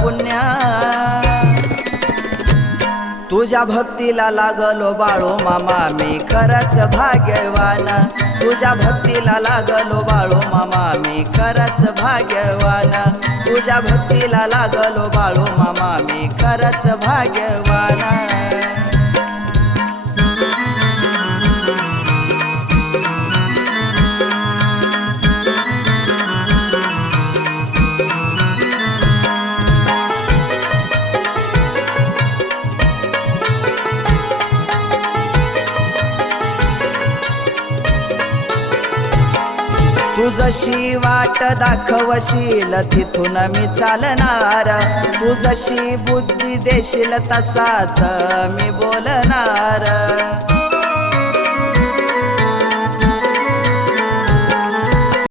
पुण्या तुझ्या भक्तीला लागलो बाळू मामा मी खरंच भाग्यवान तुझ्या भक्तीला लागलो बाळू मामा मी खरंच भाग्यवान तुझ्या भक्तीला लागलो बाळू मामा मी खरंच भाग्यवान तू जशी वाट दाखवशील तिथून मी चालणार तू जशी बुद्धी देशील तसाच मी बोलणार